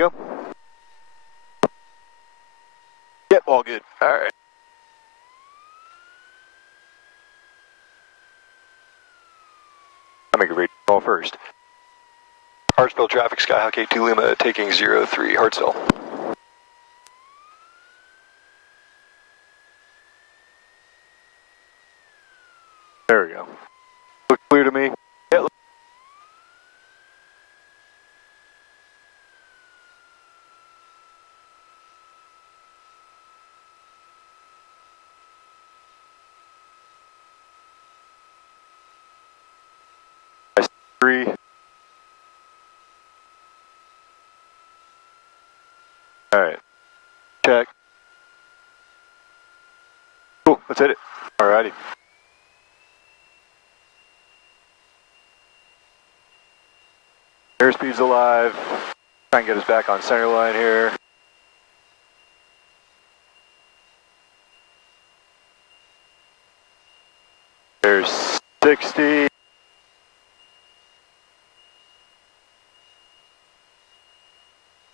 go? Yep, all good. All right. I'll make a radio call first. Hartsville traffic, Skyhawk 82 Lima, taking 03, Hartsville. There we go. Looks clear to me. Yeah. Three. All right. Check. Cool. Let's hit it. All righty. Airspeed's alive. Try and get us back on center line here. There's 60.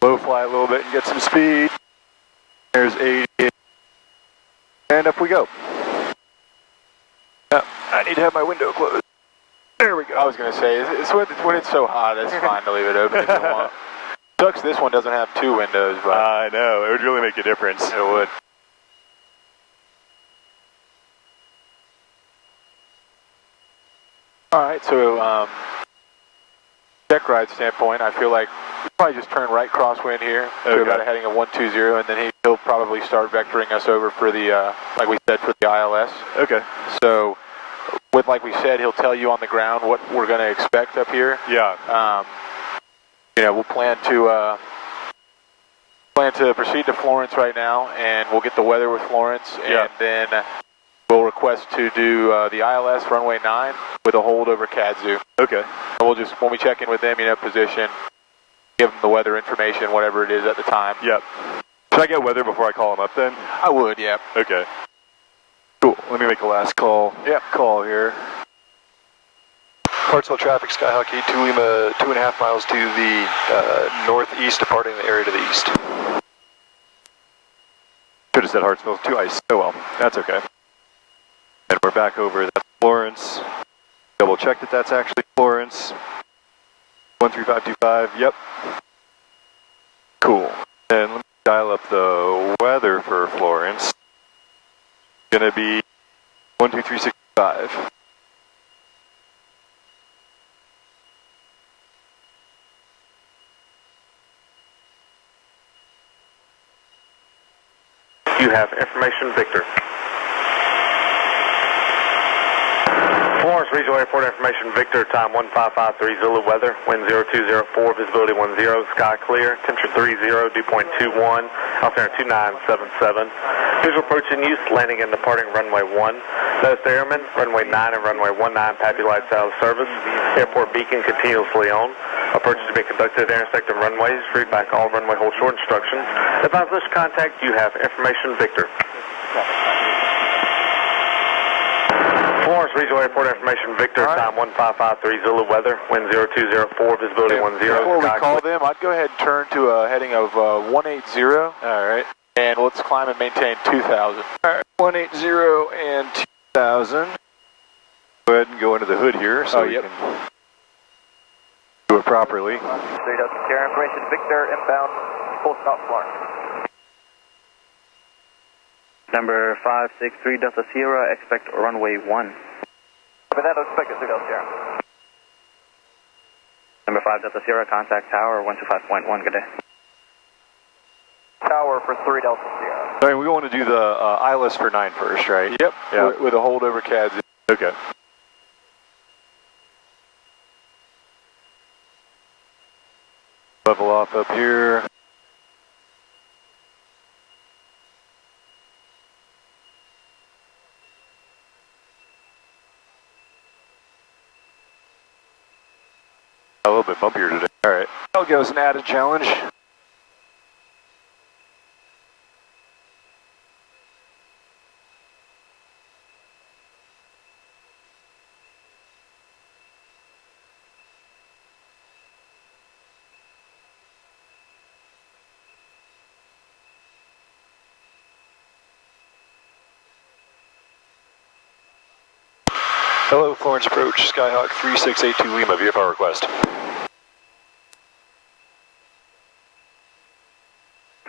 Low fly a little bit and get some speed. There's 80. And up we go. Now, I need to have my window closed. There we go. I was going to say, it's when it's so hot, it's fine to leave it open if you want. Sucks this one doesn't have two windows, but I know, it would really make a difference. it would. Alright, so check ride standpoint, I feel like we'll probably just turn right crosswind here to about a heading of 120, and then he'll probably start vectoring us over for the, like we said, for the ILS. Okay. So, with like we said, he'll tell you on the ground what we're going to expect up here. Yeah. You know, we'll plan to proceed to Florence right now, and we'll get the weather with Florence, and then we'll request to do the ILS runway 9 with a hold over Kadzoo. Okay. And we'll just, when we check in with them, you know, position, give them the weather information, whatever it is at the time. Yep. Should I get weather before I call him up then? I would, yeah. Okay. Cool. Let me make a last call. Yep. Call here. Hartsville traffic, Skyhawk 82 Lima, 2.5 miles to the northeast, departing the area to the east. Should have said Hartsville, too ice. Oh well, that's okay. And we're back over, that's Florence. Double check that that's actually Florence. 13525, yep. Cool. And let me dial up the weather for Florence. Gonna be 12365. You have information, Victor. Florence Regional Airport information, Victor, time 1553 Zulu weather, wind 0204, visibility 10, sky clear, temperature 30, dew point 21, altimeter 2977. Visual approaching use, landing and departing runway 1. Notice the airmen, runway 9 and runway 19, PAPI lights out of service. Airport beacon continuously on. Approaches to be conducted at intersecting runways. Read back all runway hold short instructions. Advise this contact, you have information, Victor. Florence Regional Airport information, Victor, time 1553 Zulu weather, wind 0204, visibility 10. Before we call them, I'd go ahead and turn to a heading of 180. All right. And let's climb and maintain 2,000. All right, 180 and 2,000. Go ahead and go into the hood here so we can do it properly. 3 Delta Sierra information, Victor, inbound, full stop Florence. Number 563 Delta Sierra, expect runway 1. Over that, expect it 3 Delta Sierra. Number 5 Delta Sierra, contact tower 125.1, good day. Tower for 3 Delta Sierra. All right, we want to do the ILS for 9 first, right? Yep, Yeah. with a hold over Kadzoo. Okay. Level off up here. A little bit bumpier today. All right. That'll give us an added challenge. Hello, Florence approach, Skyhawk 3682 Lima, VFR request.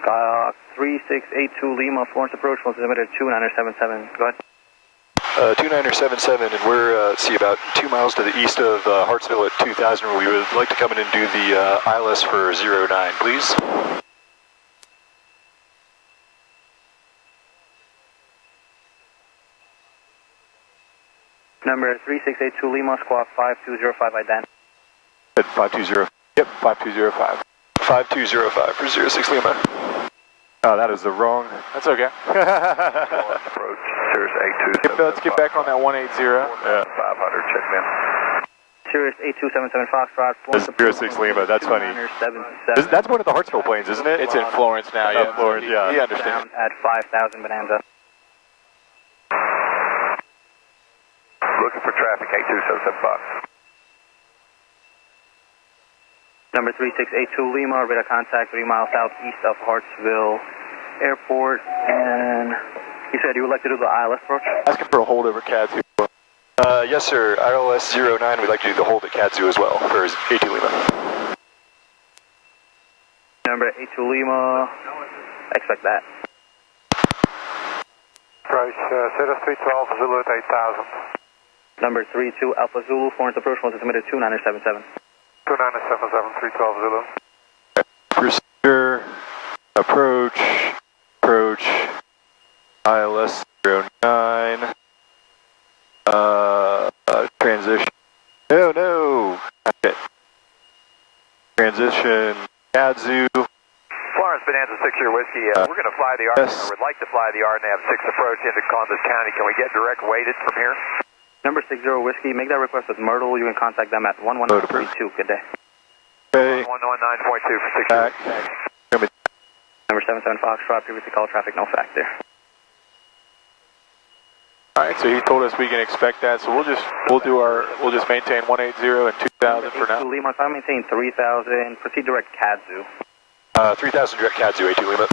Skyhawk 3682 Lima, Florence approach, was limited 2977. Go ahead. 2977, and we're see about 2 miles to the east of Hartsville at 2000. We would like to come in and do the ILS for 09, please. Number 3682 Lima, squawk 5205, ident. At 520. Yep, 5205. 5205 for 06 Lima. Oh, that is the wrong. That's okay. Approach, Sirius 8277. Let's get back on that 180. Yeah. 500, check in. Sirius 8277 Foxtrot, That's 06 Lima, that's funny. That's one of the Hartsville planes, isn't it? It's in Florence now, yeah. Florence, yeah. He understands. At 5000 Bonanza. Looking for traffic, 8277 Fox. Number 3682 Lima, radar contact 3 miles southeast of Hartsville Airport, and you said you would like to do the ILS approach? Asking for a hold over KHVS. Yes, sir. ILS 09, we'd like to do the hold at KHVS as well for 82 Lima. Number 82 Lima, expect that. Approach, Sirius 312 Zulu at 8000. Number 32 Alpha Zulu, Florence approach, was submitted 2977. 2977, 312 Zulu. Procedure, approach, ILS 09, transition, no, okay. Transition, KHVS, Florence Bonanza 6-year whiskey, we're going to fly the yes. would like to fly the RNAV 6 approach into Columbus County. Can we get direct weighted from here? Number 60 Whiskey, make that request with Myrtle. You can contact them at 119.2. Good day. Okay. 119.2 for 6 Back. Number 77 Foxtrot, previously called traffic, no factor. Alright, so he told us we can expect that, so we'll just maintain 180 and 2000 for now. Lima, if I maintain 3000, proceed direct KHVS. 3000 direct KHVS, 82 Lima.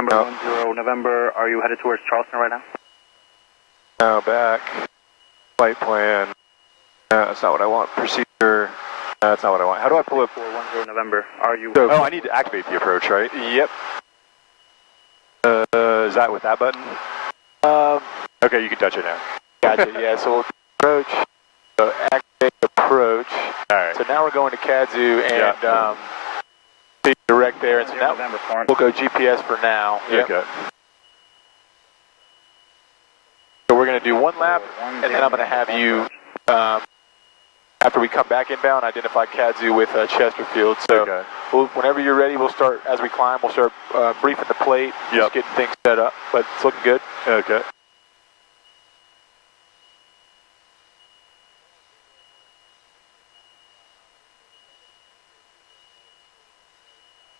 Number 10 November, are you headed towards Charleston right now? Now back, flight plan, that's not what I want, procedure, that's not what I want. How do I pull up? 410 November, are you... Oh, I need to activate the approach, right? Yep. Is that with that button? Okay, you can touch it now. Gotcha, yeah, so we'll approach, so activate approach. Alright. So now we're going to KHVS and see direct there, and so now November, Florence. we'll go GPS for now. Yep. Okay. So we're going to do one lap, and then I'm going to have you, after we come back inbound, identify KHVS with Chesterfield. So Okay. whenever you're ready, we'll start, as we climb, we'll start briefing the plate, Yep. just getting things set up, but it's looking good. Okay.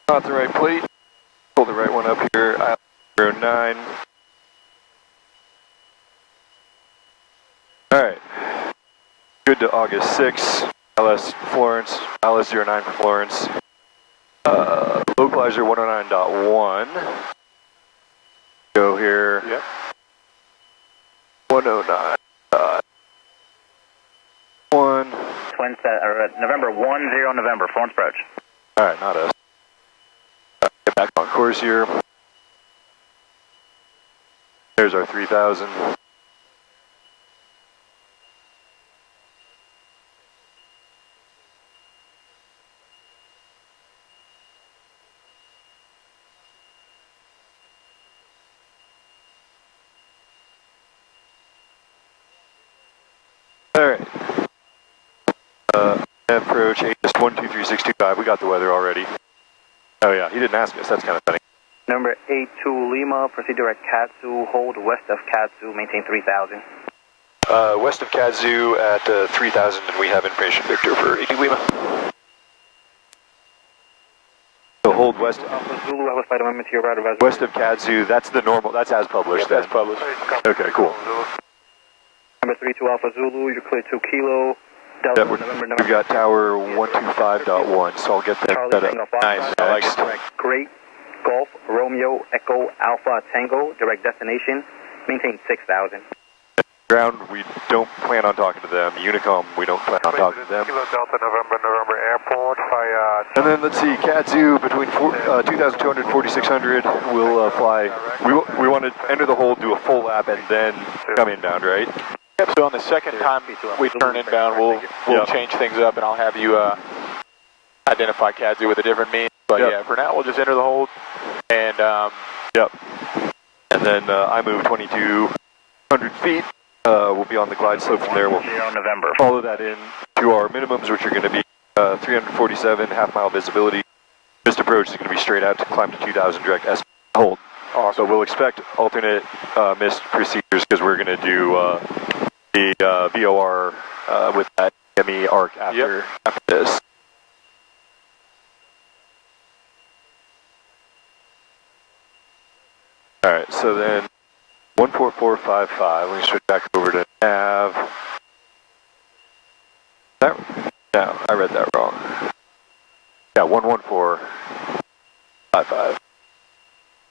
Not the right plate. Pull the right one up here. ILS 09. Alright. Good to August 6. ILS Florence. ILS 09 for Florence. Localizer 109.1. Go here. Yep. 109. November 10 November, Florence approach. Alright, not us. Get back on course here. There's our 3000. Alright. Approach AS123625. We got the weather already. Oh yeah, he didn't ask us. That's kind of funny. Number 82 Lima, proceed direct KHVS, hold west of KHVS, maintain 3000. West of KHVS at 3000, and we have information Victor for 80 Lima. So hold west. Alpha Zulu, I was flight amendment to your route advisory. West of KHVS, that's the normal, that's as published then. That's published. Okay, cool. Number 32 Alpha Zulu, you're clear 2 Kilo. Delta, Yep, November, we've got tower 125.1, so I'll get that Charlie set Tango up. Fox. Nice, I like it. Great Golf Romeo Echo Alpha Tango, direct destination, maintain 6,000. Ground, we don't plan on talking to them. Unicom, we don't plan on talking to them. Kilo Delta November Airport, And then let's see, Kazoo between 2,200 and 4,600 will fly. We want to enter the hold, do a full lap, and then come inbound, right? Yep, so on the second time we turn inbound, we'll change things up, and I'll have you identify Kazoo with a different means. But yeah, for now, we'll just enter the hold, and and then I move 2,200 feet. We'll be on the glide slope from there. We'll follow that in to our minimums, which are going to be 347, half-mile visibility. Missed approach is going to be straight out to climb to 2,000 direct S hold. So we'll expect alternate missed procedures because we're going to do the VOR with that ME arc after this. All right, so then 14455. Let me switch back over to nav. No, I read that wrong. Yeah, 11455.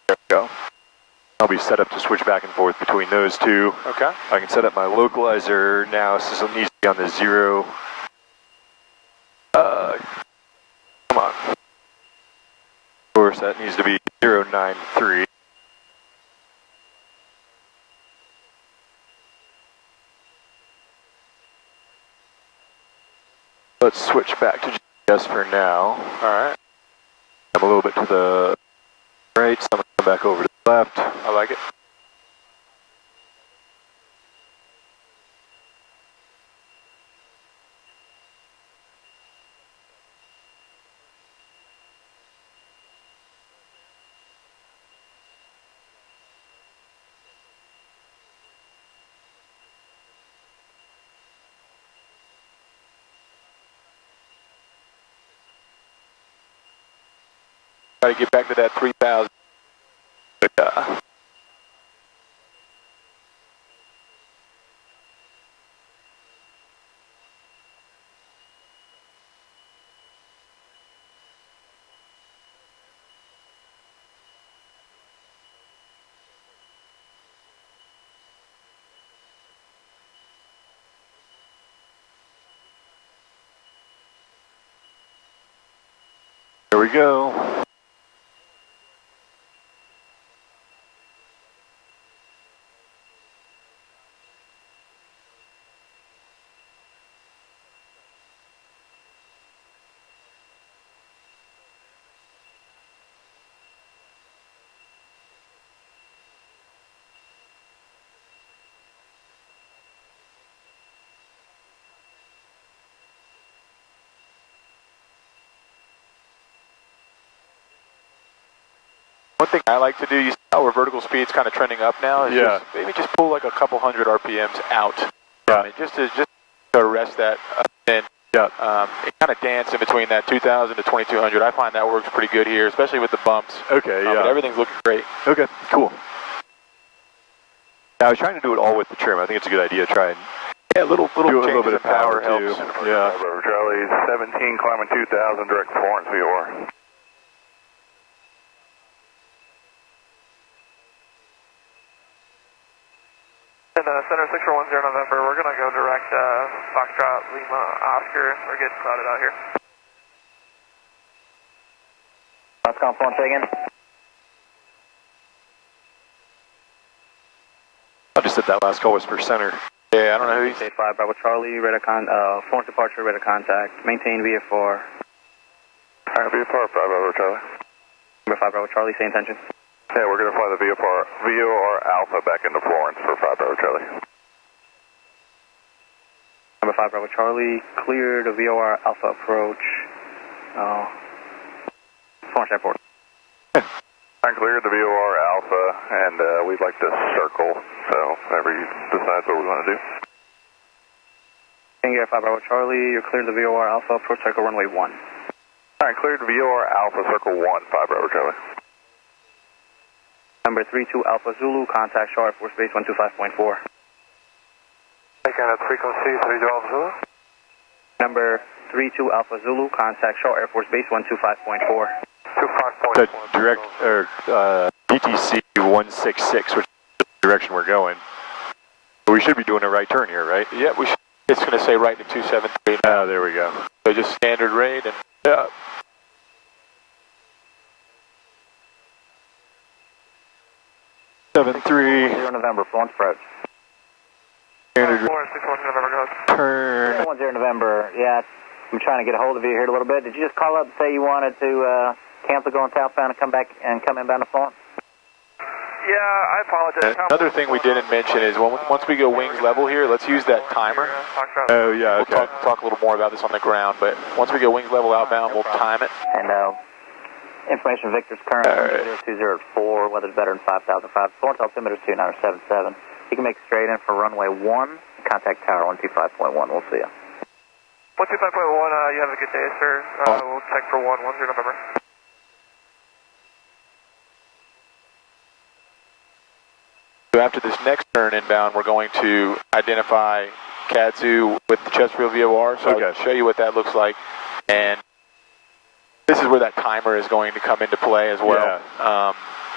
There we go. I'll be set up to switch back and forth between those two. okay. I can set up my localizer now. So this needs to be on the 0. Come on. Of course, that needs to be 093. Let's switch back to GPS for now. All right. I'm a little bit to the right, so I'm going to come back over to the left. I like it. Try to get back to that 3,000. Here we go. One thing I like to do, you see how our vertical speed's kind of trending up now? Is maybe just pull like a couple hundred RPMs out. Just to arrest that. And it kind of dance in between that 2,000 to 2,200. I find that works pretty good here, especially with the bumps. Okay, But everything's looking great. Okay, cool. I was trying to do it all with the trim. I think it's a good idea to try and do a little bit of power helps. too. Yeah. Charlie 17 climbing 2,000 direct Florence VOR. And Center 6410 November, we're going to go direct Foxtrot Lima Oscar. We're getting clouded out here. Foxcom phone taken. I just did that last call was for center. Yeah, I don't know who he's... Say 5 Bravo Charlie, Florence departure, radar contact, maintain VFR. Alright, VFR 5 Bravo Charlie. Number 5 Bravo Charlie, same intention. Yeah, we're going to fly the VOR Alpha back into Florence for 5 Bravo Charlie. Number 5 Bravo Charlie, clear the VOR Alpha approach. Florence Airport. I cleared the VOR Alpha, and we'd like to circle, so whenever you decide what we want to do. Tango 5 Bravo Charlie, you're cleared the VOR Alpha, approach circle runway 1. Alright, cleared VOR Alpha, circle 1, 5 Bravo Charlie. Number 32 Alpha Zulu, contact Shaw Air Force Base 125.4. Taking at frequency 312 Zulu. Number 32 Alpha Zulu, contact Shaw Air Force Base 125.4. The direct, or DTC 166, which is the direction we're going. But we should be doing a right turn here, right? Yeah, we should. It's going to say right to 273. Oh, there we go. So just standard rate and... Yeah. 73. 0 November, Florence approach. Standard 461 November, go ahead. turn. 10 November, yeah, I'm trying to get a hold of you here a little bit. Did you just call up and say you wanted to cancel going southbound and come back and come inbound to Florence? Yeah, I apologize. Another thing we didn't mention is once we go wings level here, let's use that timer. Oh, yeah, okay. We'll talk a little more about this on the ground, but once we go wings level outbound, we'll time it. And information Victor's current 0204, weather's better than 5,005. Florence altimeter is 2977. You can make straight in for runway 1, contact tower 125.1. We'll see you. 125.1, you have a good day, sir. We'll check for 110 November. So after this next turn inbound, we're going to identify Kazoo with the Chesterfield VOR. So I'll show you what that looks like. And this is where that timer is going to come into play as well. Yeah.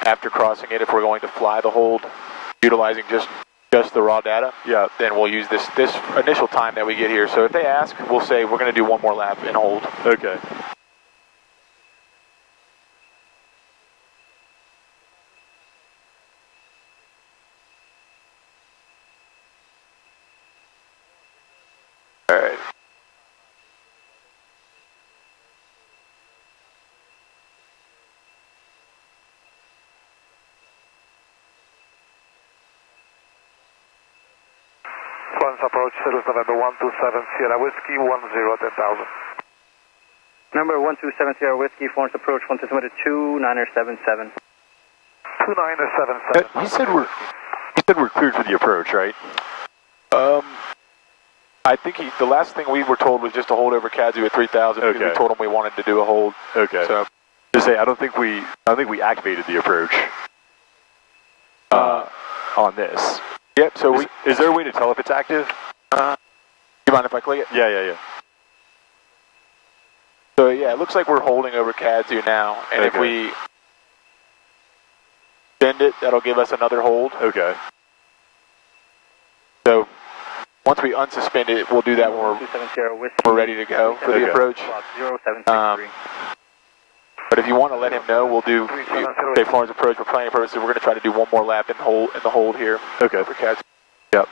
After crossing it, if we're going to fly the hold, utilizing just the raw data, then we'll use this initial time that we get here. So if they ask, we'll say we're going to do one more lap and hold. Okay. All right. Florence approach, Cirrus November 127 Sierra Whiskey 10,000. Number 127 Sierra Whiskey, Florence approach, 127 2977. 2977. He said we're cleared for the approach, right? I think the last thing we were told was just to hold over Kazoo at 3,000 because we told him we wanted to do a hold. Okay. So to say, I don't think we activated the approach on this. Yep. So is there a way to tell if it's active? You mind if I click it? Yeah. So yeah, it looks like we're holding over Kazoo now, and if we send it, that'll give us another hold. Okay. So once we unsuspend it, we'll do that when we're ready to go for the approach. But if you want to let him know, we'll do, say Florence approach for planning purposes, we're going to try to do one more lap in the hold here. Okay. For Kazoo. Yep.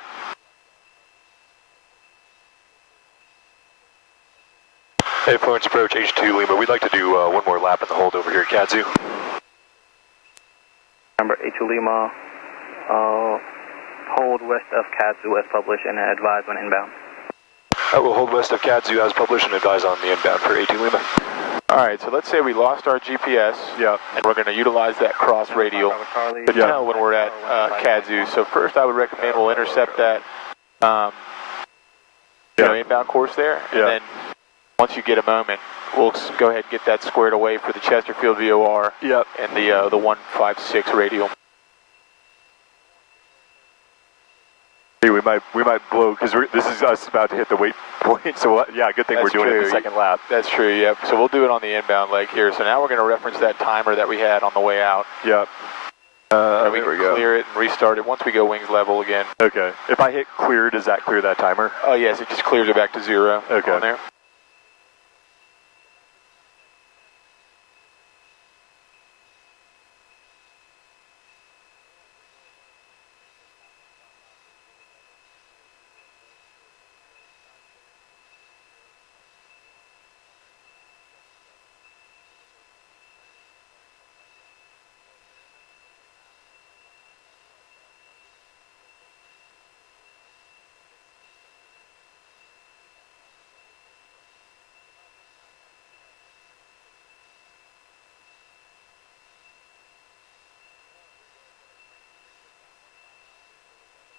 Hey, Florence approach H2 Lima, we'd like to do one more lap in the hold over here at Kazoo. Number H2 Lima, hold west of Kazoo as published and advise when inbound. We'll hold west of Kazoo as published and advise on the inbound for H2 Lima. Alright, so let's say we lost our GPS, and we're going to utilize that cross radial to tell when we're at Kazoo. So first I would recommend we'll intercept that inbound course there, and then once you get a moment, we'll go ahead and get that squared away for the Chesterfield VOR and the 156 radial. Hey, we might blow because this is us about to hit the weight point. So good thing we're doing it the second lap. That's true. Yep. So we'll do it on the inbound leg here. So now we're going to reference that timer that we had on the way out. Yep. We can clear it and restart it once we go wings level again. Okay. If I hit clear, does that clear that timer? Oh yes, it just clears it back to 0. Okay. On there.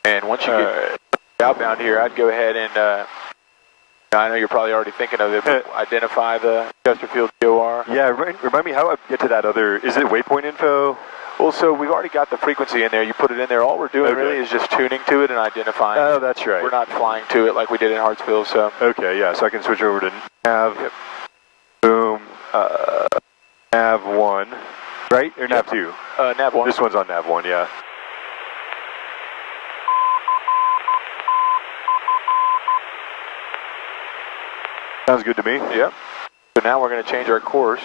And once you get outbound here, I'd go ahead and, I know you're probably already thinking of it, but identify the Chesterfield VOR. Yeah, remind me how I get to that other, is it waypoint info? Well, so we've already got the frequency in there. You put it in there. All we're doing really is just tuning to it and identifying it. Oh, that's right. We're not flying to it like we did in Hartsville, so. Okay, yeah, so I can switch over to nav. Boom. Nav 1, right? Or Nav 2? Nav 1. This one's on Nav 1, yeah. Sounds good to me. Yep. So now we're going to change our course.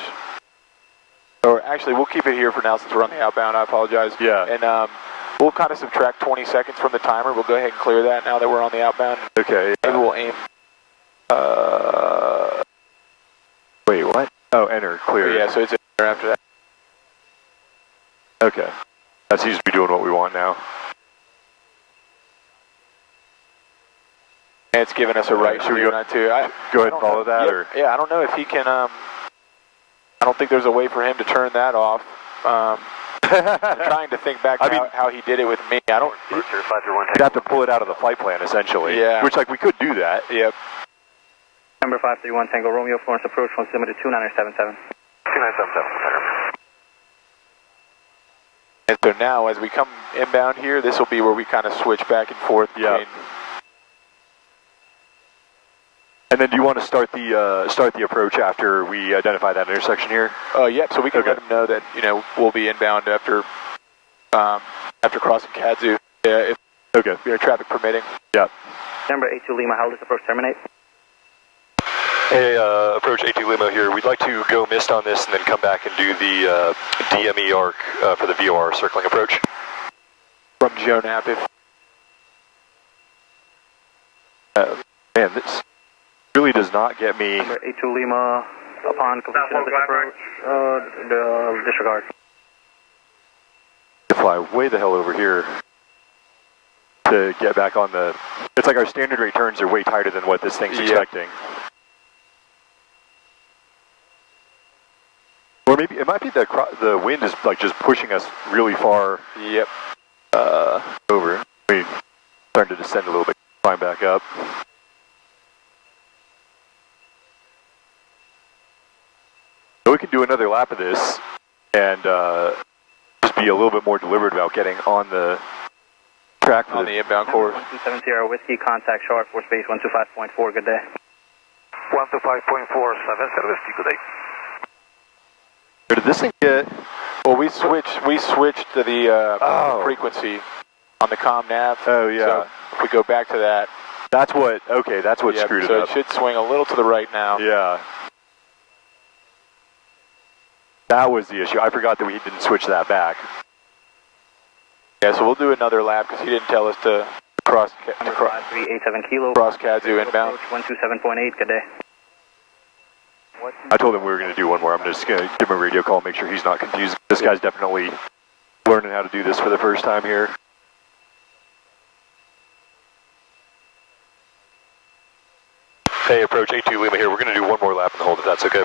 Or actually, we'll keep it here for now since we're on the outbound. I apologize. Yeah. And we'll kind of subtract 20 seconds from the timer. We'll go ahead and clear that now that we're on the outbound. Okay. Maybe we'll aim. Wait, what? Oh, enter, clear. Yeah, so it's enter after that. Okay. That seems to be doing what we want now. And it's giving us a right. Should we go that too? Go ahead and follow that? Yeah, or? yeah, I don't know if he can. I don't think there's a way for him to turn that off. I'm trying to think back how he did it with me. I don't. You'd have to pull it out of the flight plan, essentially. Yeah. Which, like, we could do that. Yep. Number 531 Tango Romeo, Florence approach, 177. 2977. 2977. And so now, as we come inbound here, this will be where we kind of switch back and forth between. And then do you want to start the approach after we identify that intersection here? Yep. So we can let him know that we'll be inbound after crossing Kazoo. Yeah. If traffic permitting. Yeah. Number 82 Lima, how does this approach terminate? Hey, approach 82 Lima here. We'd like to go mist on this and then come back and do the DME arc for the VOR circling approach. From Jonap, if. Man, this really does not get me. Number 82 Lima, upon completion of this approach, disregard. To fly way the hell over here to get back on the. It's like our standard rate turns are way tighter than what this thing's expecting. Or maybe it might be the wind is like just pushing us really far. Yep. Over. We starting to descend a little bit. Climb back up. So we can do another lap of this and just be a little bit more deliberate about getting on the track for the inbound course. 1270 Whiskey, contact sharp for space 125.4. Good day. 125.4, 7 Whiskey, good day. Where did this thing get? Well, we switched to the frequency on the comm nav. Oh yeah. So if we go back to that. That's what screwed it so up. So it should swing a little to the right now. Yeah. That was the issue. I forgot that we didn't switch that back. Yeah, so we'll do another lap because he didn't tell us to cross 5387 Kilo. Cross Kazoo inbound. 127.8. Good day. I told him we were going to do one more. I'm just going to give him a radio call, make sure he's not confused. This guy's definitely learning how to do this for the first time here. Hey, approach 82 Lima here. We're going to do one more lap in the hold if that's okay.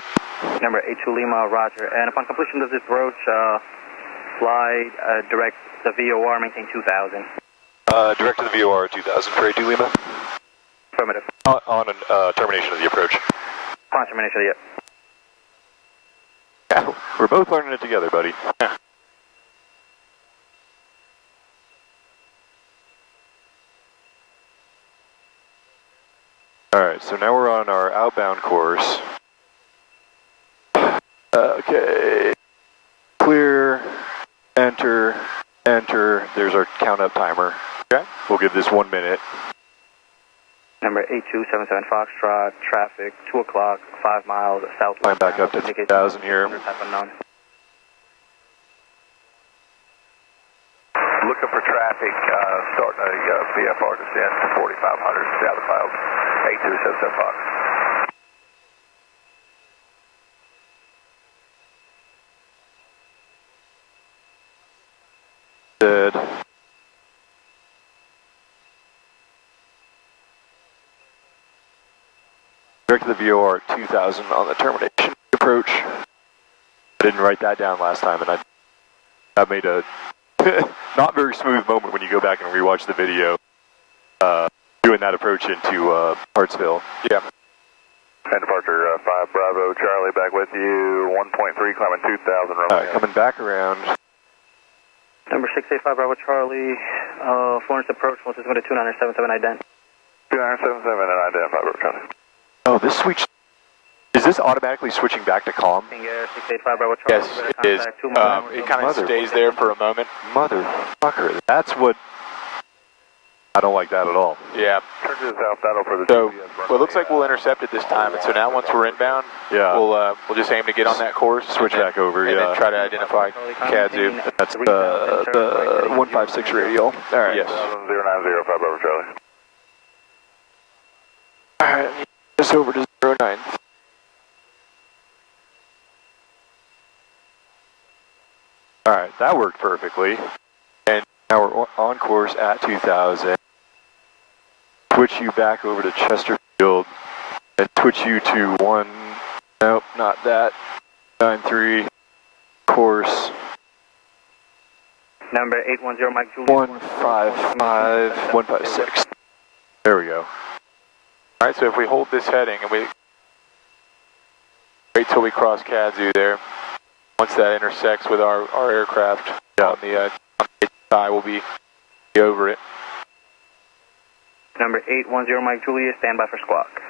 Number 82 Lima, roger. And upon completion of this approach, fly direct the VOR, maintain 2000. Direct to the VOR 2000 for 82 Lima. Affirmative. On termination of the approach. Upon termination, yep. Yeah, we're both learning it together, buddy. Alright, so now we're on our outbound course. Okay. Clear, enter, enter. There's our count up timer. Okay. We'll give this 1 minute. Number 8277 Foxtrot, traffic, 2 o'clock, 5 miles, southwest. Climb back up to 2,000 here. Type unknown. Looking for traffic, starting a VFR descent to 4,500 south of clouds, 8277 Fox. Dead. Direct to the VOR 2000 on the termination approach. I didn't write that down last time, and I made a not very smooth moment when you go back and rewatch the video. Doing that approach into Hartsville. Yeah. And departure 5 Bravo Charlie back with you. 1.3 climbing 2,000. Alright, coming back around. Number 685 Bravo Charlie, Florence approach, once it's going to 2977 ident. 2977 and identify Bravo Charlie. Oh, this switch. Is Is this automatically switching back to calm? Yes, it is. It kind of stays there for a moment. Motherfucker, that's what... I don't like that at all. Yeah. So, well, it looks like we'll intercept it this time, and so now once we're inbound, Yeah. we'll just aim to get on that course, Switch back over, and yeah. then try to identify KZU. That's the 156 radial. All right. Yes. 0905 over Charlie. All right, just over to 09. All right, that worked perfectly. And now we're on course at 2000. Switch you back over to Chesterfield and switch you to nope, not that, 93 course. Number 810, Mike Juliet. 155, 156. There we go. All right, so if we hold this heading and we wait till we cross KZU there, once that intersects with our aircraft on the sky, we'll be over it. Number 810, Mike Juliet, stand by for squawk.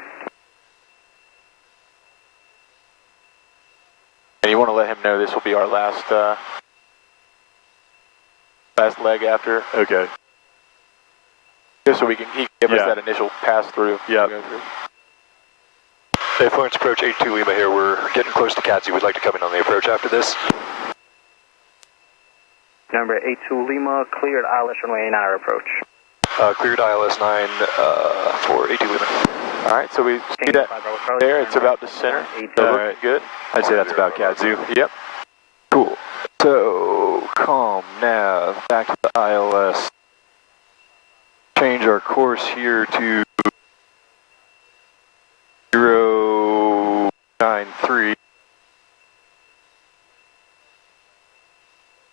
And you want to let him know this will be our last leg after. Okay. Just so he can give us that initial pass through. Yeah. Hey, Florence approach 82 Lima here. We're getting close to KZU. We'd like to come in on the approach after this. Number 82 Lima, cleared ILS runway 9 approach. Cleared ILS 9 for 82 Lima. All right, so we see that there. It's about the center. So looking good. I'd say that's about KZU. Yep. Cool. So, calm, nav, back to the ILS. Change our course here to 093.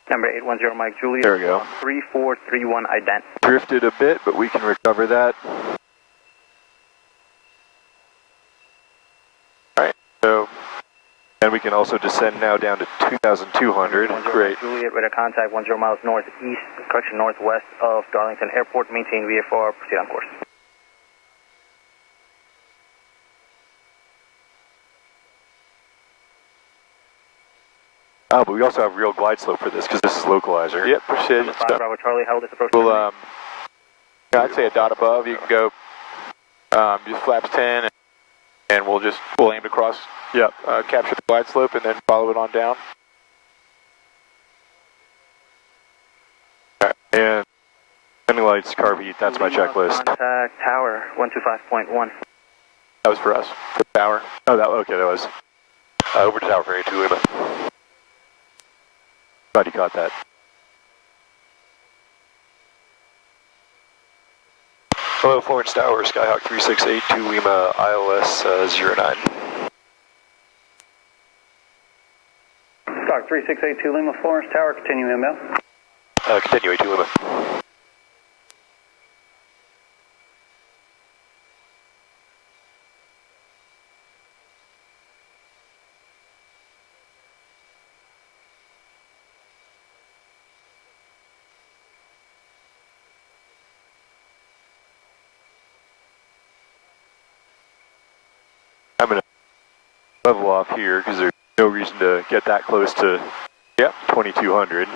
Number 810, Mike Juliet. There we go. 3431 ident. Drifted a bit, but we can recover that. Alright, so, and we can also descend now down to 2,200. Great. Juliet, radar contact 10 miles northwest of Darlington Airport. Maintain VFR, proceed on course. Oh, but we also have real glide slope for this because this is localizer. Yep, precision. Bravo Charlie, hold this approach. We'll, I'd say a dot above. You can go just flaps 10, and we'll aim to cross. Yep. Capture the glide slope and then follow it on down. All right. And landing lights, carb heat. That's my checklist. Contact tower 125.1. That was for us. The tower. Oh, okay, that was. Over to tower for 82 Lima. Glad you caught that. Hello, Florence Tower, Skyhawk 3682 Lima, ILS 09. Skyhawk 3682 Lima, Florence Tower, continue inbound. Continue 82 Lima. I'm going to level off here because there's no reason to get that close to 2200.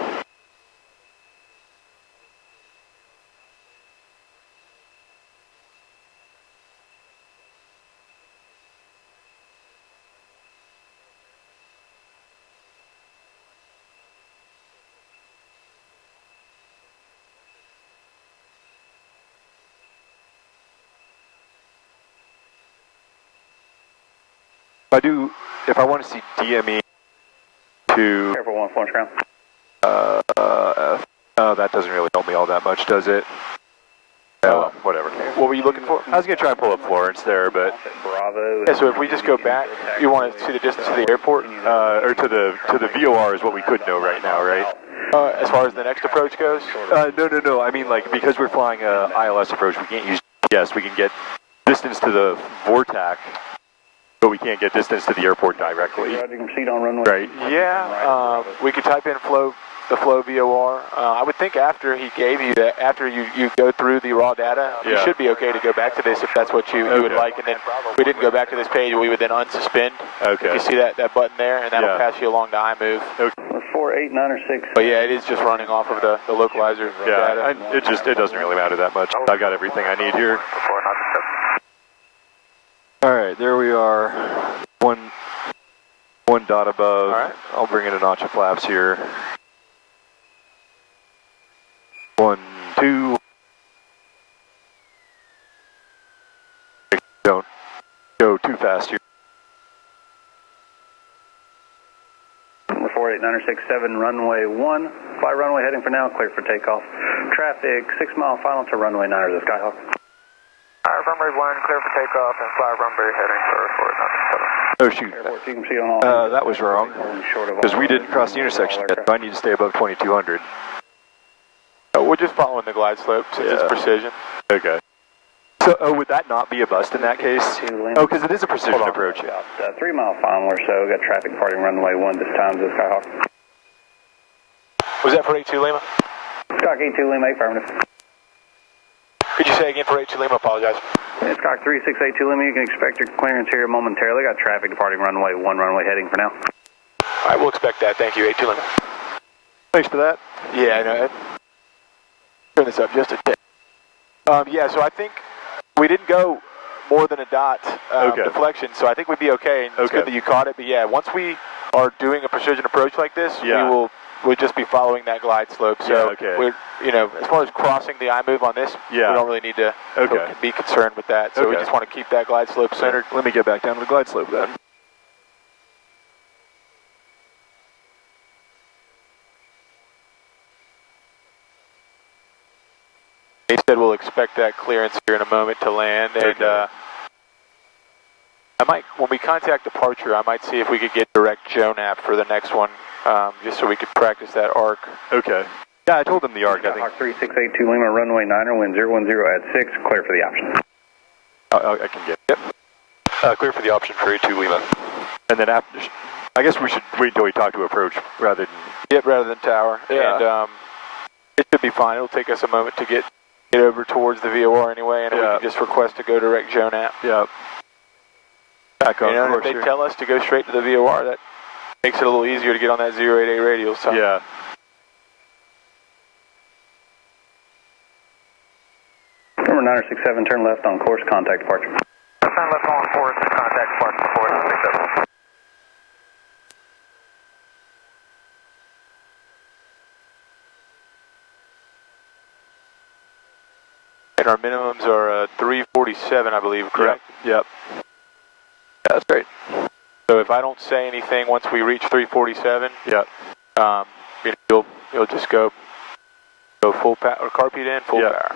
If I want to see DME to... Careful, 1 Florence ground. That doesn't really help me all that much, does it? Oh, whatever. What were you looking for? I was going to try and pull up Florence there, but... Bravo. Yeah, so if we just go back, you want to see the distance to the airport? Or to the VOR is what we could know right now, right? As far as the next approach goes? No. I mean, like, because we're flying a ILS approach, we can't use GPS. We can get distance to the VOR-TAC, but we can't get distance to the airport directly. You can proceed on runway. Right. Yeah, we could type in flow the flow VOR. I would think after he gave you that, after you go through the raw data, you should be okay to go back to this if that's what you would like. And then we didn't go back to this page, we would then unsuspend. Okay. If you see that button there, and that'll pass you along to iMove. Okay. 4896. But yeah, it is just running off of the localizer data. It doesn't really matter that much. I've got everything I need here. All right, there we are. One dot above. All right. I'll bring in a notch of flaps here. 1, 2. Don't go too fast here. 48967, runway 1. Fly runway heading for now, clear for takeoff. Traffic 6 mile final to runway 9 of the Skyhawk. Runway 1, clear for takeoff, and fly runway heading for 497. Oh shoot, Airport, you can see on all that was wrong, because we didn't cross the intersection yet, so I need to stay above 2200. We're just following the glide slope since it's precision. Okay. So, would that not be a bust in that case? Oh, because it is a precision approach. About 3 mile final or so, got traffic departing runway 1 this time to the Skyhawk. Was that for 82 Lima? Skyhawk 82 Lima, affirmative. Could you say again for 82 Lima? Apologize. It's Skyhawk 3682 Lima, you can expect your clearance here momentarily. Got traffic departing runway 1, runway heading for now. All right, we'll expect that. Thank you, 82 Lima. Thanks for that. Yeah, I know. Turn this up just a tick. Yeah, so I think we didn't go more than a dot deflection, so I think we'd be okay. And it's good that you caught it, but yeah, once we are doing a precision approach like this, we'll just be following that glide slope. So we're, as far as crossing the iMove on this, we don't really need to be concerned with that. So we just want to keep that glide slope centered. Let me get back down to the glide slope then. He said we'll expect that clearance here in a moment to land, and I might, when we contact departure, I might see if we could get direct JONAP for the next one, just so we could practice that arc. Okay. Yeah, I told them the arc, I think. Hawk 3682 Lima, runway 9er, wind 010 at 6, clear for the option. I can get it. Yep. Clear for the option for 82 Lima. And then after, I guess we should wait until we talk to approach rather than... Yep, rather than tower. Yeah. And it should be fine. It'll take us a moment to get over towards the VOR anyway, and we can just request to go direct JONAP. Yep. Back on course if they tell us to go straight to the VOR, that makes it a little easier to get on that 088 radial. So. Yeah. Number 967, turn left on course, contact departure. Turn left on course, contact departure 467. And our minimums are 347, I believe, correct? Yep. Yeah, that's great. So if I don't say anything once we reach 347, you'll just go full power, or carpet in, full power.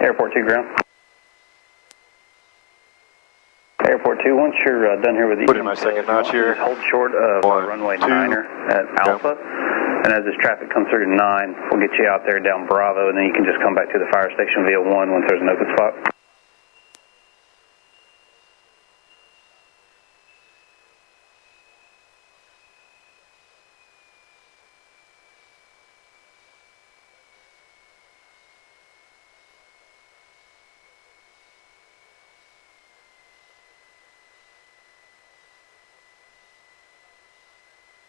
Airport 2 ground. Airport 2, once you're done here with the... Put in my second notch here. Hold short of runway 9er at Alpha. And as this traffic comes through to 9, we'll get you out there down Bravo, and then you can just come back to the fire station via 1 once there's an open spot.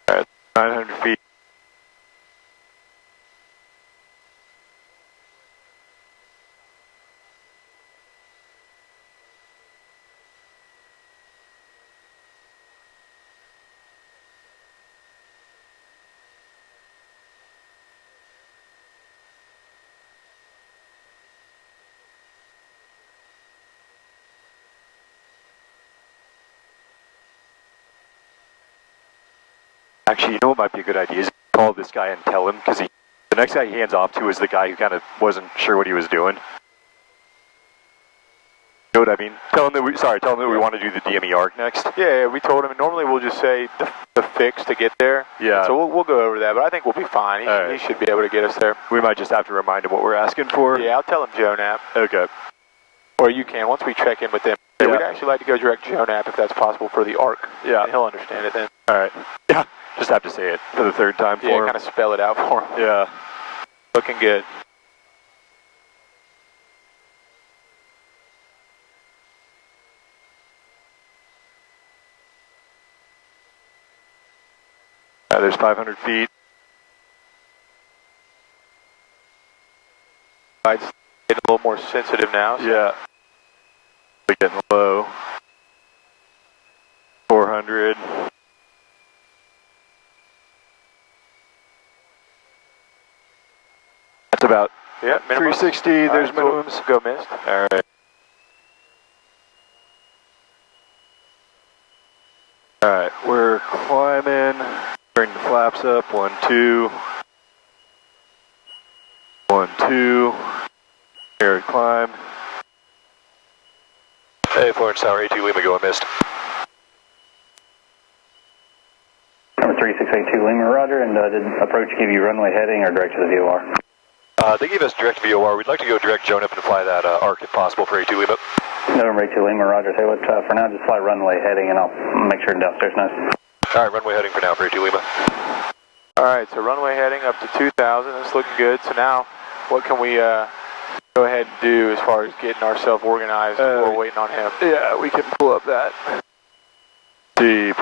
All right, 900 feet. Actually, you know what might be a good idea is call this guy and tell him, because the next guy he hands off to is the guy who kind of wasn't sure what he was doing. You know what I mean? Tell them that we want to do the DME arc next. Yeah, we told him. Normally we'll just say the fix to get there. Yeah. So we'll go over that, but I think we'll be fine. He should be able to get us there. We might just have to remind him what we're asking for. Yeah, I'll tell him JONAP. Okay. Or you can, once we check in with them. Yeah. We'd actually like to go direct JONAP if that's possible for the arc. Yeah. And he'll understand it then. All right. Yeah. Just have to say it for the third time for him. Yeah, kind of spell it out for him. Yeah. Looking good. There's 500 feet. It's getting a little more sensitive now. So. Yeah. We're getting low. 400. That's about 360. There's minimums. Go missed. All right. All right. We're climbing. Bring the flaps up. 1, 2. 1, 2. Air climb. Hey, Florence Tower, A2 Lima, going missed. Number 3682 Lima, roger, and did approach give you runway heading or direct to the VOR? They gave us direct VOR. We'd like to go direct JONAP and fly that arc if possible for A2 Lima. November 82 Lima, roger. Say what, for now just fly runway heading and I'll make sure downstairs knows. All right, runway heading for now for A2 Lima. All right, so runway heading up to 2,000. That's looking good. So now, what can we go ahead and do as far as getting ourselves organized while we're waiting on him? Yeah, we can pull up that. See,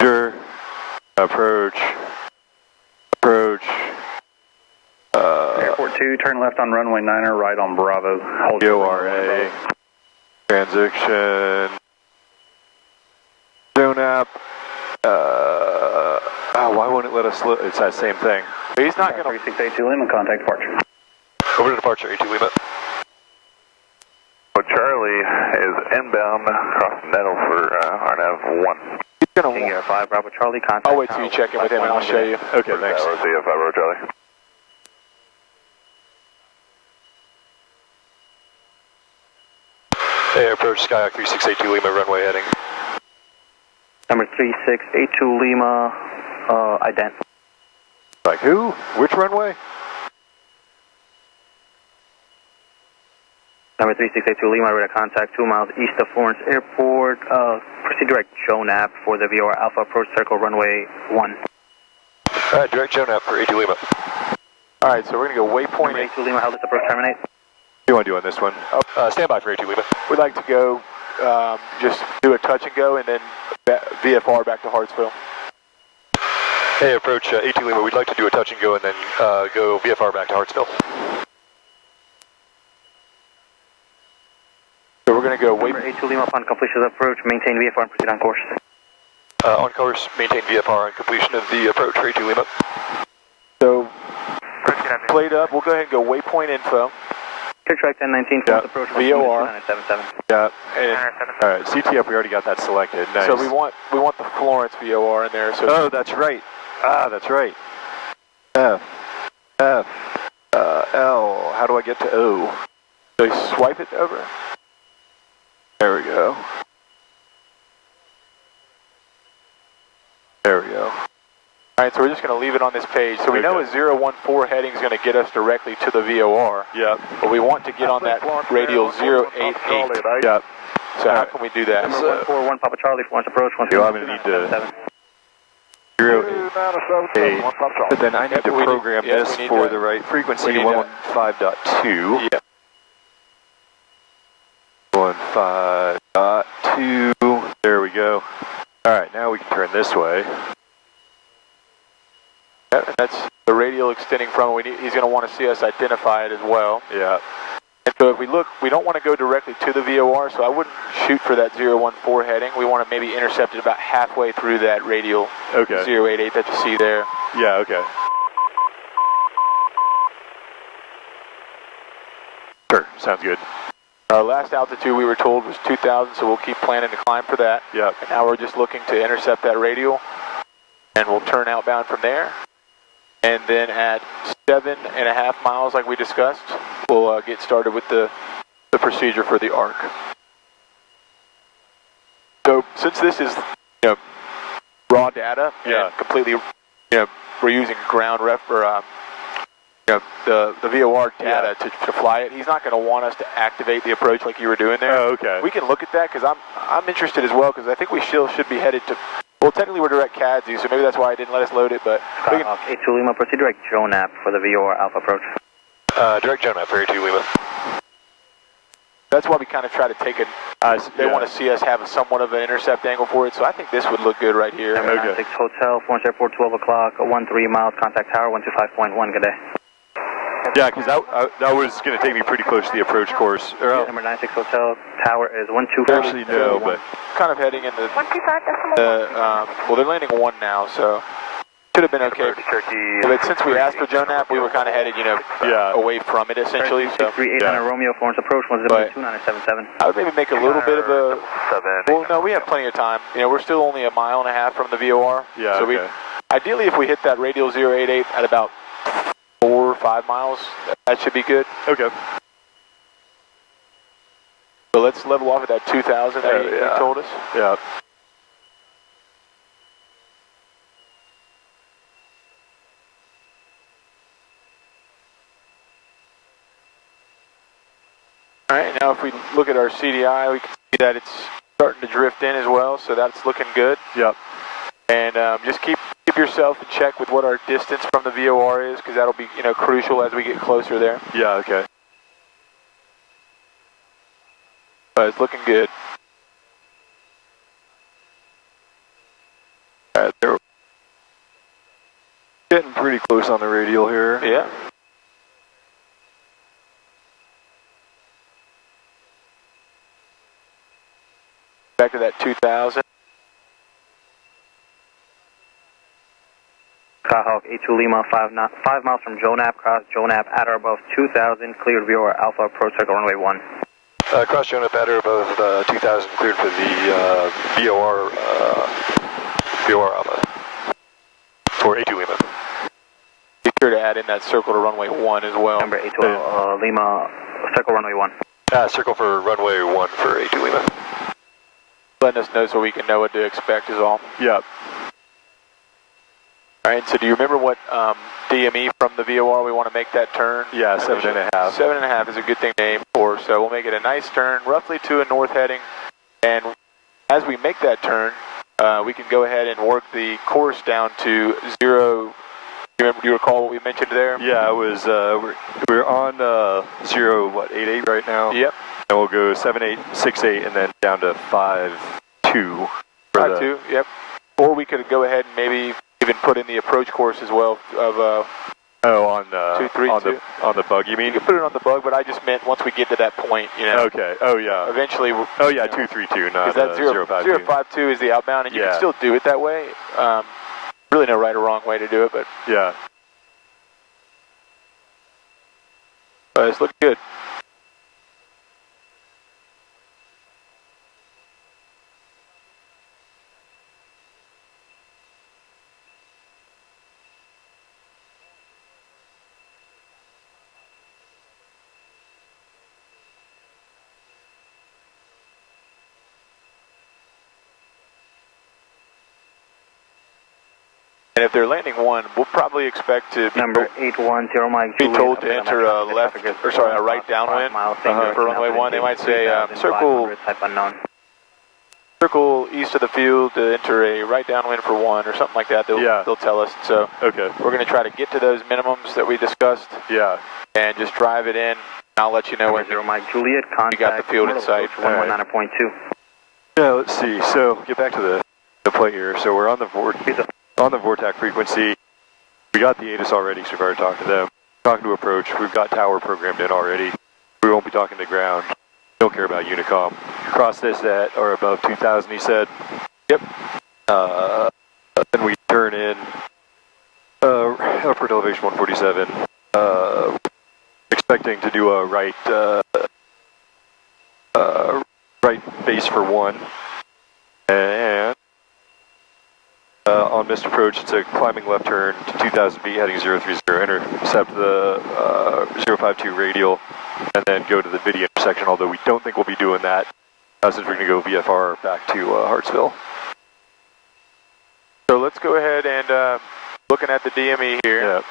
procedure, approach. Airport 2, turn left on runway 9er, right on Bravo. Hold VOR-A, transition, JONAP. Why won't it let us look? It's that same thing. He's not going to. 3682 Lima, contact departure. Over to departure, A2 Lima. So Charlie is inbound across the Nettle for RNAV 1. He's going to. 5 Bravo Charlie, contact. I'll wait till you check in with him and I'll show you. Okay, thanks. See you, 5 Bravo Charlie. Hey, approach Skyhawk 3682 Lima, runway heading. Number 3682 Lima, ident. Like who? Which runway? Number 3682 Lima, radar contact 2 miles east of Florence Airport. Proceed direct JONAP for the VOR Alpha approach circle runway 1. All right, direct JONAP for A2 Lima. All right, so we're going to go waypoint. Number 82 Lima, how does approach terminate? What do you want to do on this one? Stand by for A2 Lima. We'd like to go, just do a touch and go and then VFR back to Hartsville. Hey, approach A2 Lima. We'd like to do a touch and go and then go VFR back to Hartsville. So we're going to go Number 82 Lima, upon completion of the approach, maintain VFR and proceed on course. On course, maintain VFR on completion of the approach for A2 Lima. So, played up. We'll go ahead and go waypoint info. Clear track 1019, Florence approach. VOR. 977. Yeah. All right, CTF, we already got that selected. Nice. So we want the Florence VOR in there. So oh, that's right. That's right. F, L. How do I get to O? So swipe it over. There we go. There we go. All right, so we're just going to leave it on this page. So we know a 014 heading is going to get us directly to the VOR. Yep. But we want to get on that radial 088. Yep. So how can we do that? Number 141 Papa Charlie, Florence approach. I'm going to need to 088. But then I need to program this for the right frequency. 115.2. Yeah. 15.2. There we go. All right, now we can turn this way. Yeah, and that's the radial extending from it. He's going to want to see us identify it as well. Yeah. And so if we look, we don't want to go directly to the VOR, so I wouldn't shoot for that 014 heading. We want to maybe intercept it about halfway through that radial 088 that you see there. Yeah, okay. Sure, sounds good. Our last altitude we were told was 2,000, so we'll keep planning to climb for that. Yep. And now we're just looking to intercept that radial, and we'll turn outbound from there. And then at 7.5 miles, like we discussed, we'll get started with the procedure for the arc. So since this is, raw data, and completely, we're using ground ref or, the VOR data to fly it. He's not going to want us to activate the approach like you were doing there. Oh, okay. We can look at that because I'm interested as well because I think we still should be headed to. Well, technically we're direct KHVS, so maybe that's why I didn't let us load it. But Skyhawk 82 Lima, proceed direct JONAP for the VOR Alpha approach. Direct JONAP for 82 Lima. that's why we kind of try to take it. They want to see us have somewhat of an intercept angle for it, so I think this would look good right here. Number 96 Hotel, Florence Airport, 12 o'clock, 13 miles, contact tower, 125.1, good day. Yeah, because that was going to take me pretty close to the approach course. Number 96 Hotel, tower is 125. Actually, no, but kind of heading into 125.1. well, they're landing 1 now, so should have been okay. But since we asked for JONAP, we were kind of headed, away from it essentially. So 3800 Romeo, Florence approach, 102.977. I would maybe make a little bit of a. Well, no, we have plenty of time. We're still only a mile and a half from the VOR. Yeah. So we ideally, if we hit that radial 088 at about 4 or 5 miles, that should be good. Okay. So let's level off at that 2,000 that you told us. Yeah. All right, now if we look at our CDI, we can see that it's starting to drift in as well, so that's looking good. Yep. And just keep yourself in check with what our distance from the VOR is, because that'll be crucial as we get closer there. Yeah. Okay. But it's looking good. All right, they're getting pretty close on the radial here. Yeah. Back to that 2,000. Skyhawk 82 Lima, 5 miles from JONAP, cross JONAP at or above 2,000, cleared VOR Alpha, approach circle runway 1. Cross JONAP at or above 2,000, cleared for the VOR Alpha for 82 Lima. Be sure to add in that circle to runway 1 as well. Number 82 Lima, circle runway 1. Circle for runway 1 for 82 Lima. Letting us know so we can know what to expect is all. Yep. All right, so do you remember what DME from the VOR we want to make that turn? Yeah, 7.5. 7.5 is a good thing to aim for, so we'll make it a nice turn, roughly to a north heading, and as we make that turn, we can go ahead and work the course down to 0. Do you recall what we mentioned there? Yeah, it was, we're on 0.88 right now? Yep. And we'll go 7.868 and then down to 5.2. 5.2, yep. Or we could go ahead and maybe even put in the approach course as well of on the 232. on the bug, you mean? You can put it on the bug, but I just meant once we get to that point, Okay. Oh yeah. Eventually. 232, not that 052. 052 is the outbound, and you can still do it that way. Really no right or wrong way to do it, but yeah. It's looking good. And if they're landing 1, we'll probably expect to be Number 810 Mike be told to enter a left, or sorry, a right downwind for runway 1. They might say circle east of the field to enter a right downwind for 1 or something like that. They'll tell us. So we're going to try to get to those minimums that we discussed. Yeah. And just drive it in. I'll let you know when Mike Juliet, we got the field in sight. 119.2. Yeah, let's see. So get back to the plate here. So we're on the VORTAC frequency. We got the ATIS already, so we've already talked to them. Talking to approach, we've got tower programmed in already. We won't be talking to ground. Don't care about Unicom. Cross this at or above 2,000, he said. Yep. Then we turn in upward elevation 147. Expecting to do a right base for 1. And on missed approach, it's a climbing left turn to 2,000 feet, heading 030, intercept the 052 radial, and then go to the Vidi intersection, although we don't think we'll be doing that. since we're going to go VFR back to Hartsville. So let's go ahead and looking at the DME here. Yeah.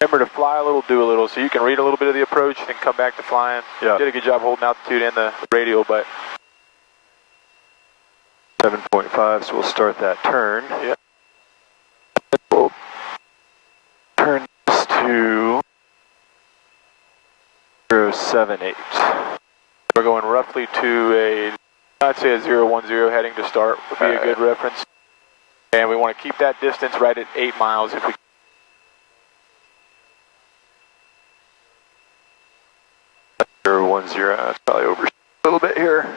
Remember to fly a little, do a little, so you can read a little bit of the approach and come back to flying. Yeah. Did a good job holding altitude and the radial, but 7.5, so we'll start that turn. yeah. We'll turn this to 078. We're going roughly to I'd say a 010 heading to start would be a good reference. And we want to keep that distance right at 8 miles if we can. 010, that's probably over a little bit here.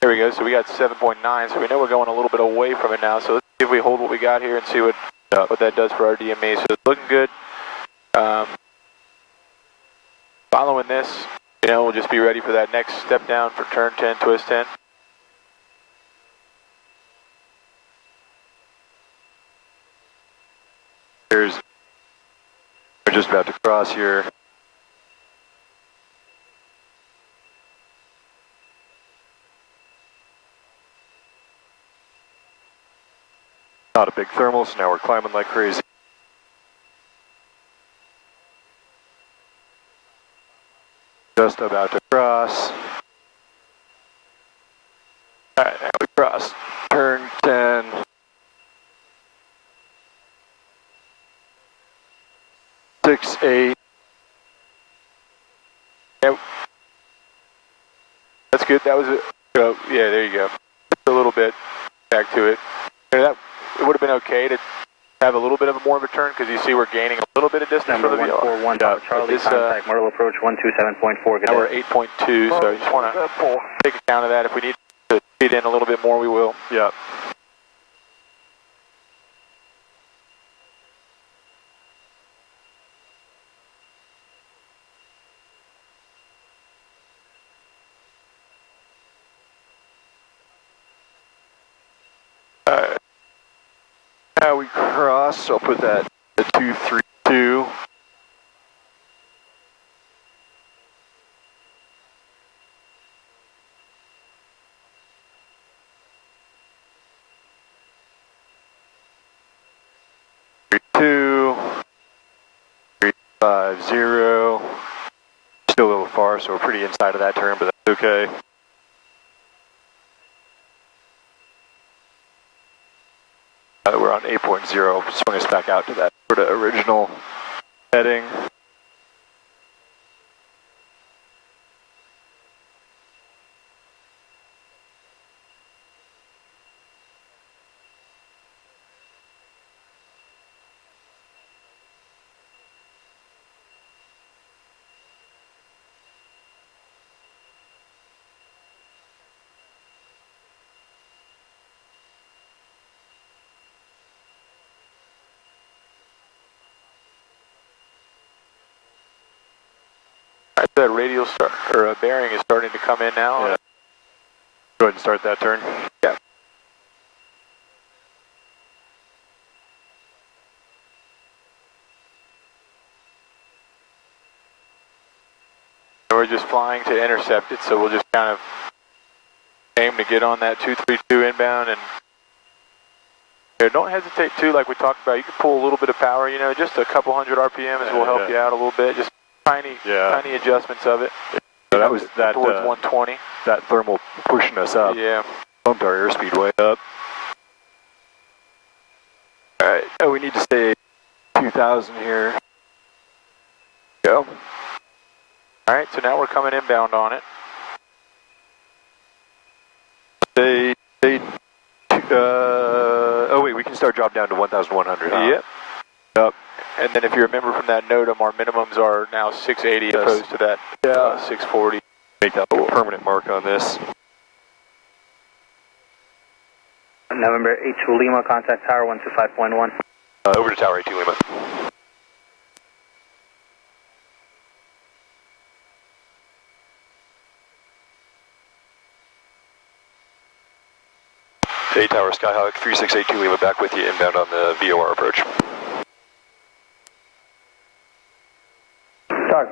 There we go, so we got 7.9, so we know we're going a little bit away from it now, so let's see if we hold what we got here and see what that does for our DME. So it's looking good. Following this, we'll just be ready for that next step down for turn 10, twist 10. We're just about to cross here. Not a big thermal, so now we're climbing like crazy. Just about to cross. All right, now we cross. Turn 10. Six, 8. Yep. That's good. That was it. Yeah, there you go. Just a little bit back to it. It would have been okay to have a little bit of more of a turn because you see we're gaining a little bit of distance from the VOR. 141 Charlie, contact Myrtle approach 127.4. Now we're 8.2, so I just want to take account of that. If we need to feed in a little bit more, we will. Yeah. Now we cross, so I'll put that at 232. Two, 350. Still a little far, so we're pretty inside of that turn, but that's okay. We're on 8.0, swing us back out to that sort of original heading. That radial bearing is starting to come in now. Yeah. Go ahead and start that turn. Yeah. We're just flying to intercept it, so we'll just kind of aim to get on that 232 inbound and don't hesitate too, like we talked about. You can pull a little bit of power, just a couple hundred RPMs will help you out a little bit. Just tiny adjustments of it. So that was that towards 120. That thermal pushing us up. Yeah. Bumped our airspeed way up. All right. Oh, we need to stay 2,000 here. Go. All right. So now we're coming inbound on it. Oh wait, we can start drop down to 1,100. Yep. Yep. And then if you remember from that NOTAM, our minimums are now 680 opposed to that 640. Make that a permanent mark on this. November 82 Lima, contact tower 125.1. Over to tower 82 Lima. A Tower Skyhawk 3682 Lima back with you inbound on the VOR approach.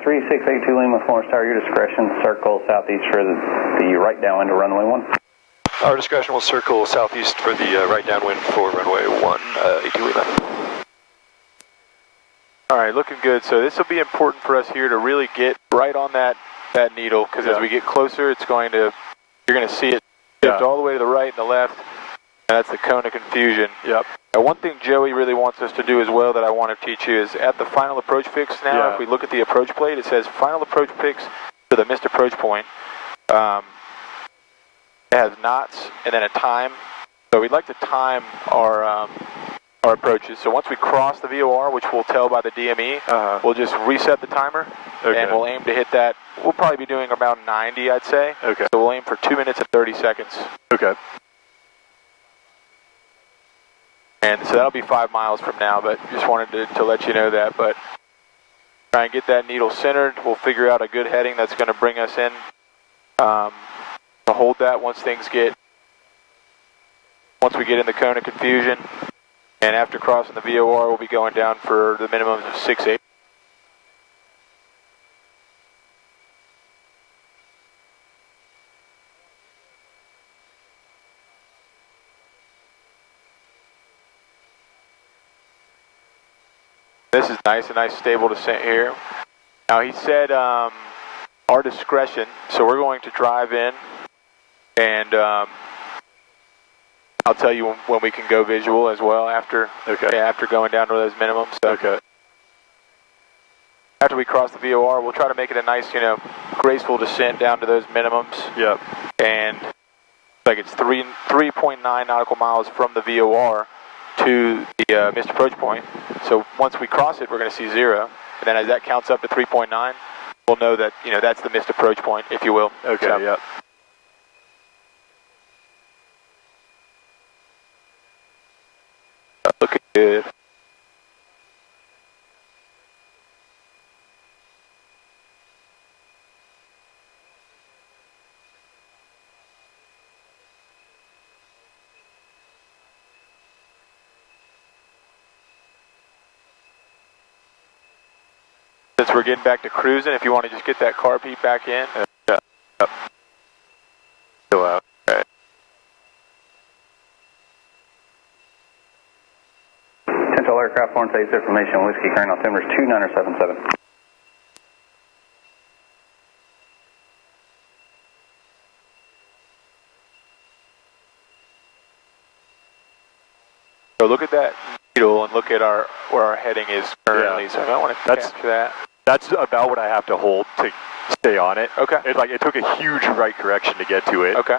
3682 Lima, Florence Tower, your discretion, circle southeast for the right downwind to runway 1. Our discretion will circle southeast for the right downwind for runway 82 Lima. All right, looking good. So this will be important for us here to really get right on that needle, because as we get closer, it's going to, you're going to see it shift all the way to the right and the left. And that's the cone of confusion. Yep. Now, one thing Joey really wants us to do as well that I want to teach you is at the final approach fix now, if we look at the approach plate, it says final approach fix to the missed approach point. It has knots and then a time. So we'd like to time our approaches. So once we cross the VOR, which we'll tell by the DME, we'll just reset the timer and we'll aim to hit that. We'll probably be doing around 90, I'd say. Okay. So we'll aim for 2 minutes and 30 seconds. Okay. And so that'll be 5 miles from now, but just wanted to let you know that. But try and get that needle centered. We'll figure out a good heading that's going to bring us in to hold that once we get in the cone of confusion. And after crossing the VOR, we'll be going down for the minimums of 680. This is nice, a nice stable descent here. Now he said our discretion, so we're going to drive in and I'll tell you when we can go visual as well after after going down to those minimums. So after we cross the VOR, we'll try to make it a nice, graceful descent down to those minimums. Yep. And like it's 3.9 nautical miles from the VOR to the missed approach point. So once we cross it, we're going to see 0. And then as that counts up to 3.9, we'll know that, that's the missed approach point, if you will. Okay, so, yep. Looking good. Since we're getting back to cruising, if you want to just get that car peep back in. Yeah. Yep. Go out. Okay. Central Aircraft, Florence 8 information, Whiskey, current altimeter is 2977. So look at that needle and look at where our heading is currently. So I want to capture that. That's about what I have to hold to stay on it. Okay. It took a huge right correction to get to it. Okay.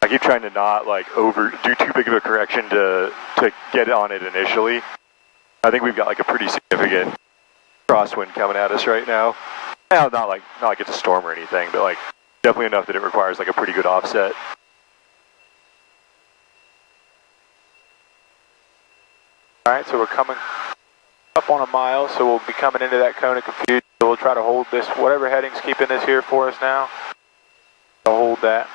I keep trying to not do too big of a correction to get on it initially. I think we've got a pretty significant crosswind coming at us right now. Now, not like it's a storm or anything, but definitely enough that it requires a pretty good offset. All right, so we're coming up on a mile, so we'll be coming into that cone of confusion. So we'll try to hold this, whatever heading's keeping this here for us now. I'll hold that.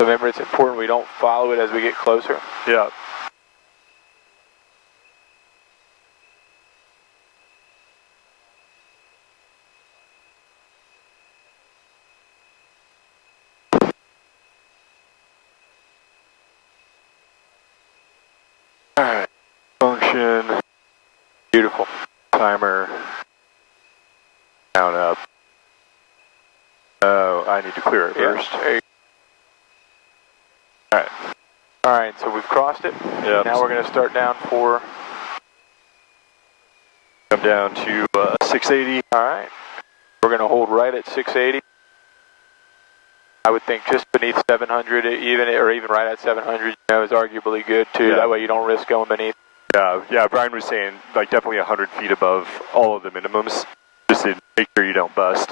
So remember, it's important we don't follow it as we get closer. Yeah. All right. Function. Beautiful. Timer. Down up. Oh, I need to clear it first. Yeah. All right, so we've crossed it. Yeah. Now we're going to start down for... Come down to 680. All right. We're going to hold right at 680. I would think just beneath 700, even right at 700, you know, is arguably good too. Yeah. That way you don't risk going beneath. Yeah, Brian was saying, like, definitely 100 feet above all of the minimums, just to make sure you don't bust.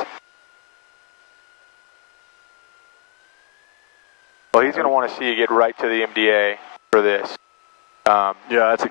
Well, he's going to want to see you get right to the MDA for this. Yeah, that's